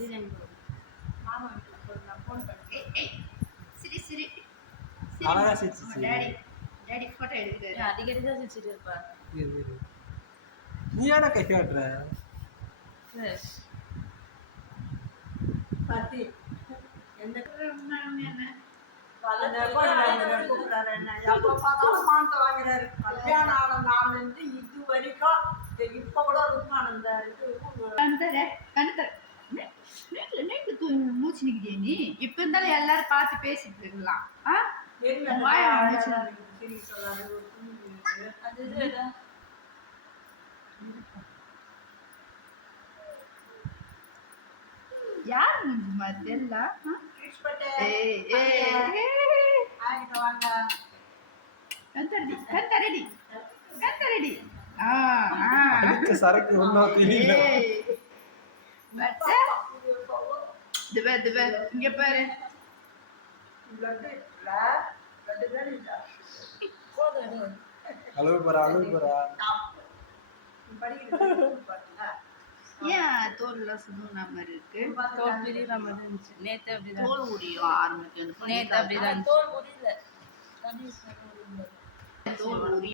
பிரியாணி மாமா நான் ஃபோன் பண்ணேன். சரி சரி அழகா சிரிச்சு டாடி போட்டோ எடுக்கிறாரு. அடிக்கடி தான் சிரிச்சிட்டு இருப்பா. நீ ஏன்னா கை காட்டுற பாத்தி எந்த என்ன கல்யாணம் ஆன நாள் இருந்து இது வரைக்கும் இப்ப கூட இருக்கும் அந்த இது மூச்சு நிக்கிறிய நீ இப்ப இருந்தாலும் எல்லாரும் பார்த்து பேசிட்டு இருக்கலாம். யார் முடிஞ்சுமா தெரியல. சரக்கு இங்க பாரு அழுவு போறா ஏன் தோல்லாம் சும்மா மாதிரி இருக்கு. தோல் பிரிகிற மாதிரி இருந்துச்சு. நேற்று அப்படிதான் தோல் உரியும் ஆரம்பிக்கும். நேற்று அப்படிதான் தோல் உரி